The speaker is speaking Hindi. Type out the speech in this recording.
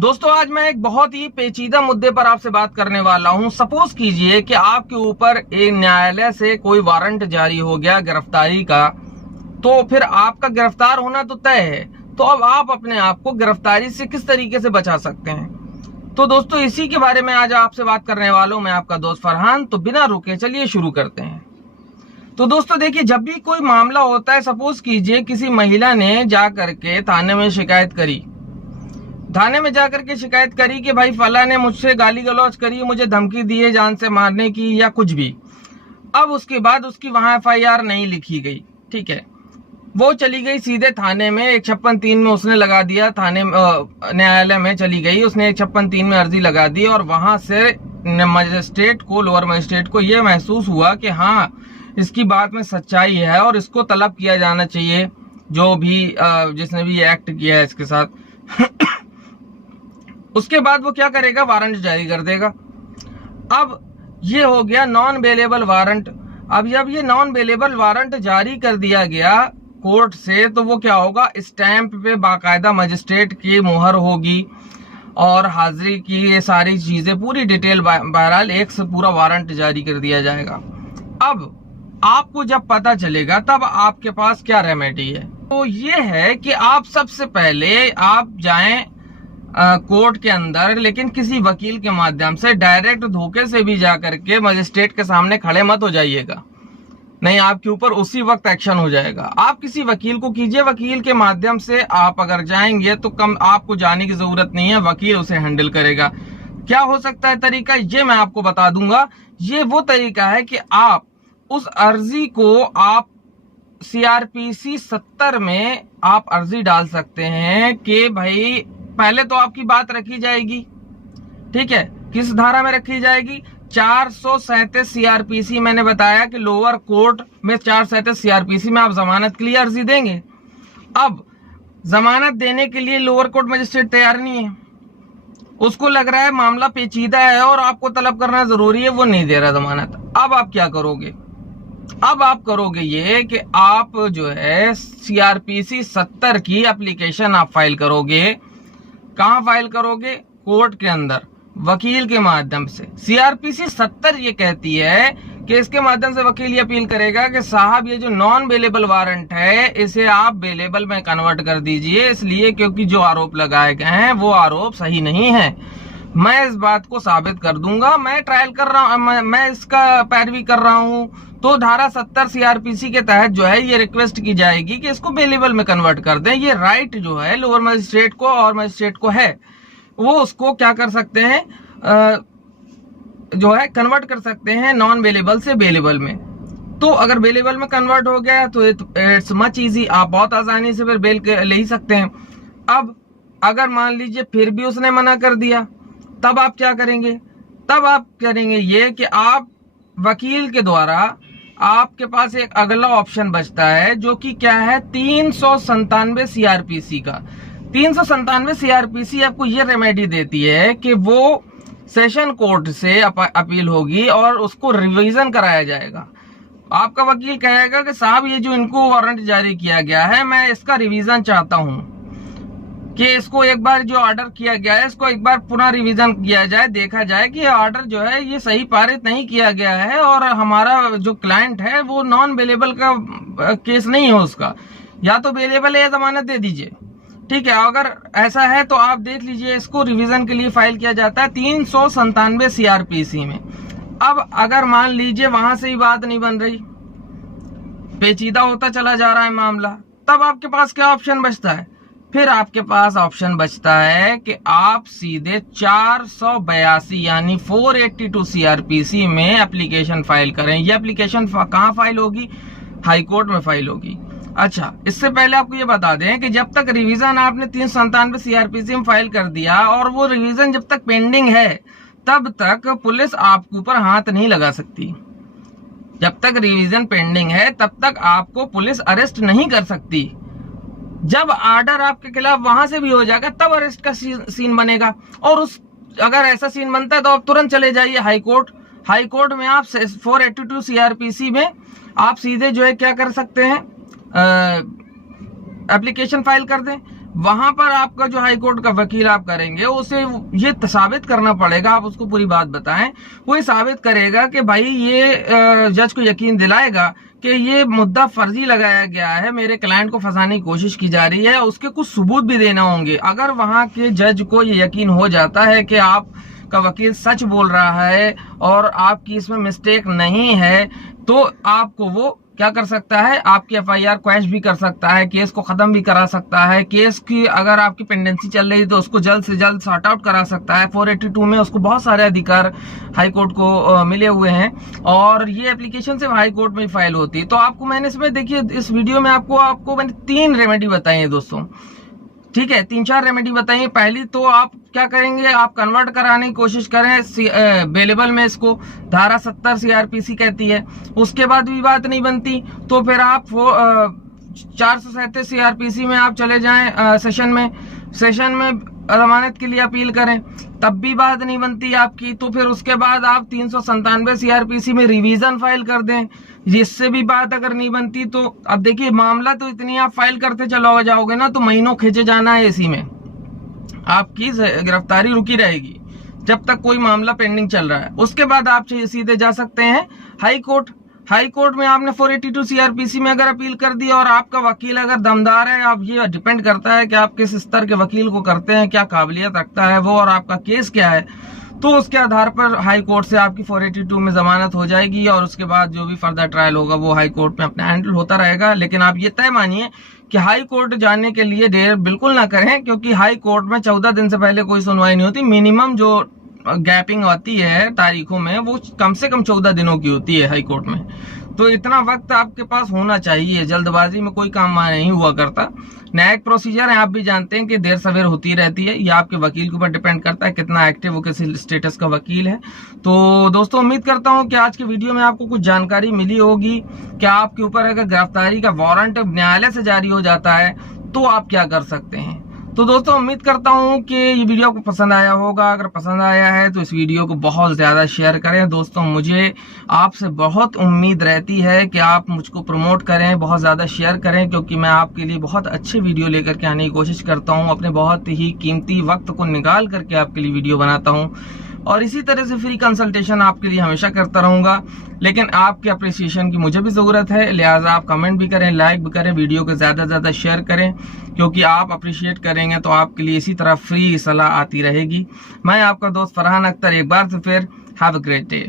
दोस्तों आज मैं एक बहुत ही पेचीदा मुद्दे पर आपसे बात करने वाला हूं। सपोज कीजिए कि आपके ऊपर एक न्यायालय से कोई वारंट जारी हो गया गिरफ्तारी का, तो फिर आपका गिरफ्तार होना तो तय है। तो अब आप अपने आप को गिरफ्तारी से किस तरीके से बचा सकते हैं? तो दोस्तों इसी के बारे में आज आपसे बात करने वाला हूं। मैं आपका दोस्त फरहान। तो बिना रुके चलिए शुरू करते हैं। तो दोस्तों देखिए, जब भी कोई मामला होता है, सपोज कीजिए किसी महिला ने जा करके थाने में शिकायत करी, थाने में जाकर के शिकायत करी कि भाई फला ने मुझसे गाली गलौज करी, मुझे धमकी दी है जान से मारने की या कुछ भी। अब उसके बाद उसकी वहां एफआईआर नहीं लिखी गई, ठीक है, वो चली गई सीधे थाने में 156(3) में उसने लगा दिया, थाने न्यायालय में चली गई, उसने 156(3) में अर्जी लगा दी और वहां से मजिस्ट्रेट को, लोअर मजिस्ट्रेट को यह महसूस हुआ कि हाँ इसकी बात में सच्चाई है और इसको तलब किया जाना चाहिए, जो भी जिसने भी एक्ट किया है इसके साथ। उसके बाद वो क्या करेगा, वारंट जारी कर देगा। अब ये हो गया नॉन बेलेबल वारंट। अब जब ये नॉन बेलेबल वारंट जारी कर दिया गया कोर्ट से, तो वो क्या होगा, स्टैंप पे बाकायदा मजिस्ट्रेट की मुहर होगी और हाजिरी की ये सारी चीजें पूरी डिटेल, बहरहाल एक से पूरा वारंट जारी कर दिया जाएगा। अब आपको जब पता चलेगा तब आपके पास क्या रेमेडी है, तो ये है कि आप सबसे पहले आप जाएं कोर्ट के अंदर, लेकिन किसी वकील के माध्यम से, डायरेक्ट धोखे से भी जाकर के मजिस्ट्रेट के सामने खड़े मत हो जाइएगा, नहीं आपके ऊपर उसी वक्त एक्शन हो जाएगा। आप किसी वकील को कीजिए, वकील के माध्यम से आप अगर जाएंगे तो कम आपको जाने की जरूरत नहीं है, वकील उसे हैंडल करेगा। क्या हो सकता है तरीका, ये मैं आपको बता दूंगा। ये वो तरीका है कि आप उस अर्जी को आप CRPC 70 में आप अर्जी डाल सकते हैं कि भाई पहले तो आपकी बात रखी जाएगी, ठीक है, किस धारा में रखी जाएगी, 437 CRPC। मैंने बताया कि लोअर कोर्ट में 437 CRPC में आप जमानत के लिए अर्जी देंगे। अब जमानत देने के लिए लोअर कोर्ट मजिस्ट्रेट तैयार नहीं है, उसको लग रहा है मामला पेचीदा है और आपको तलब करना जरूरी है, वो नहीं दे रहा जमानत। अब आप क्या करोगे, अब आप करोगे ये कि आप जो है CRPC 70 की एप्लीकेशन आप फाइल करोगे। कहां फाइल करोगे, कोर्ट के अंदर, वकील के माध्यम से। CRPC 70 ये कहती है कि इसके माध्यम से वकील ये अपील करेगा कि साहब ये जो नॉन बेलेबल वारंट है इसे आप बेलेबल में कन्वर्ट कर दीजिए, इसलिए क्योंकि जो आरोप लगाए गए हैं वो आरोप सही नहीं है। मैं इस बात को साबित कर दूंगा, मैं ट्रायल कर रहा हूं, मैं इसका पैरवी कर रहा हूं। तो धारा 70 CRPC के तहत जो है ये रिक्वेस्ट की जाएगी कि इसको बेलेबल में कन्वर्ट कर दें। ये राइट जो है लोअर मजिस्ट्रेट को और मजिस्ट्रेट को है, वो उसको क्या कर सकते हैं, जो है कन्वर्ट कर सकते हैं नॉन बेलेबल से बेलेबल में। तो अगर बेलेबल में कन्वर्ट हो गया तो इट्स मच इजी, आप बहुत आसानी से फिर बेल ले ही सकते हैं। अब अगर मान लीजिए फिर भी उसने मना कर दिया, तब आप क्या करेंगे, तब आप करेंगे ये कि आप वकील के द्वारा, आपके पास एक अगला ऑप्शन बचता है जो कि क्या है, 397 CRPC का। 397 CRPC आपको ये रेमेडी देती है कि वो सेशन कोर्ट से अपील होगी और उसको रिवीजन कराया जाएगा। आपका वकील कहेगा कि साहब ये जो इनको वारंट जारी किया गया है, मैं इसका रिवीजन चाहता हूं कि इसको एक बार जो ऑर्डर किया गया है इसको एक बार पुनः रिवीजन किया जाए, देखा जाए कि ऑर्डर जो है ये सही पारित नहीं किया गया है और हमारा जो क्लाइंट है वो नॉन बेलेबल का केस नहीं है, उसका या तो बेलेबल है या जमानत दे दीजिए, ठीक है। अगर ऐसा है तो आप देख लीजिए, इसको रिवीजन के लिए फाइल किया जाता है 397 CRPC में। अब अगर मान लीजिए वहां से ही बात नहीं बन रही, पेचीदा होता चला जा रहा है मामला, तब आपके पास क्या ऑप्शन बचता है, फिर आपके पास ऑप्शन बचता है कि आप सीधे 482 यानी 482 CRPC में एप्लीकेशन फाइल करें। ये एप्लीकेशन कहाँ फाइल होगी, हाई कोर्ट में फाइल होगी। अच्छा, इससे पहले आपको ये बता दें कि जब तक रिवीजन आपने 397 CRPC में फाइल कर दिया और वो रिवीजन जब तक पेंडिंग है, तब तक पुलिस आपके ऊपर हाथ नहीं लगा सकती। जब तक रिवीजन पेंडिंग है तब तक आपको पुलिस अरेस्ट नहीं कर सकती। जब ऑर्डर आपके खिलाफ वहां से भी हो जाएगा तब अरेस्ट का सीन बनेगा। और उस अगर ऐसा सीन बनता है तो आप तुरंत चले जाइए हाई कोर्ट। हाई कोर्ट में आप 482 CRPC में आप सीधे जो है क्या कर सकते हैं, एप्लीकेशन फाइल कर दें। वहां पर आपका जो हाई कोर्ट का वकील आप करेंगे उसे ये साबित करना पड़ेगा, आप उसको पूरी बात बताएं, वो ये साबित करेगा कि भाई ये जज को यकीन दिलाएगा कि ये मुद्दा फर्जी लगाया गया है, मेरे क्लाइंट को फंसाने की कोशिश की जा रही है, उसके कुछ सबूत भी देना होंगे। अगर वहां के जज को ये यकीन हो जाता है कि आप का वकील सच बोल रहा है और आपकी इसमें मिस्टेक नहीं है, तो आपको वो क्या कर सकता है, आपकी एफआईआर क्वैश भी कर सकता है, केस को खत्म भी करा सकता है, केस की अगर आपकी पेंडेंसी चल रही तो उसको जल्द से जल्द सॉर्ट आउट करा सकता है। 482 में उसको बहुत सारे अधिकार हाई कोर्ट को मिले हुए हैं और ये एप्लीकेशन सिर्फ हाई कोर्ट में फाइल होती है। तो आपको मैंने इसमें देखिए इस वीडियो में आपको मैंने 3 रेमेडी बताई है दोस्तों, ठीक है, 3-4 रेमेडी बताइए। पहली तो आप क्या करेंगे, आप कन्वर्ट कराने की कोशिश करें बेलेबल में, इसको धारा 70 सीआरपीसी कहती है। उसके बाद भी बात नहीं बनती तो फिर आप 437 सीआरपीसी में आप चले जाएं, सेशन में जमानत के लिए अपील करें, तब भी बात नहीं बनती आपकी, तो फिर उसके बाद आप 397 सीआरपीसी में रिवीजन फाइल कर दें, जिससे भी बात अगर नहीं बनती तो अब देखिए मामला तो इतनी आप फाइल करते चलो जाओगे ना तो महीनों खींचे जाना है, इसी में आपकी गिरफ्तारी रुकी रहेगी जब तक कोई मामला पेंडिंग चल रहा है। उसके बाद आप सीधे जा सकते हैं हाई कोर्ट। हाई कोर्ट में आपने 482 सीआरपीसी में अगर अपील कर दी और आपका वकील अगर दमदार है, आप ये डिपेंड करता है कि आप किस स्तर के वकील को करते हैं, क्या काबिलियत रखता है वो और आपका केस क्या है, तो उसके आधार पर हाई कोर्ट से आपकी 482 में जमानत हो जाएगी और उसके बाद जो भी फर्दर ट्रायल होगा वो हाई कोर्ट में अपने हैंडल होता रहेगा। लेकिन आप ये तय मानिए कि हाई कोर्ट जाने के लिए देर बिल्कुल ना करें, क्योंकि हाई कोर्ट में 14 दिन से पहले कोई सुनवाई नहीं होती। मिनिमम जो गैपिंग आती है तारीखों में वो कम से कम 14 दिनों की होती है हाई कोर्ट में, तो इतना वक्त आपके पास होना चाहिए। जल्दबाजी में कोई काम नहीं हुआ करता। न्यायिक प्रोसीजर है, आप भी जानते हैं कि देर सवेर होती रहती है, ये आपके वकील के ऊपर डिपेंड करता है कितना एक्टिव वो किसी स्टेटस का वकील है। तो दोस्तों उम्मीद करता हूं कि आज के वीडियो में आपको कुछ जानकारी मिली होगी कि आपके ऊपर अगर गिरफ्तारी का वारंट न्यायालय से जारी हो जाता है तो आप क्या कर सकते हैं। तो दोस्तों उम्मीद करता हूं कि ये वीडियो आपको पसंद आया होगा। अगर पसंद आया है तो इस वीडियो को बहुत ज्यादा शेयर करें। दोस्तों मुझे आपसे बहुत उम्मीद रहती है कि आप मुझको प्रमोट करें, बहुत ज्यादा शेयर करें, क्योंकि मैं आपके लिए बहुत अच्छे वीडियो लेकर के आने की कोशिश करता हूं। अपने बहुत ही कीमती वक्त को निकाल करके आपके लिए वीडियो बनाता हूं और इसी तरह से फ्री कंसल्टेशन आपके लिए हमेशा करता रहूंगा। लेकिन आपके अप्रिसिएशन की मुझे भी जरूरत है, लिहाजा आप कमेंट भी करें, लाइक भी करें, वीडियो को ज्यादा से ज्यादा शेयर करें, क्योंकि आप अप्रिशिएट करेंगे तो आपके लिए इसी तरह फ्री सलाह आती रहेगी। मैं आपका दोस्त फरहान अख्तर एक बार से फिर हैव अ ग्रेट डे।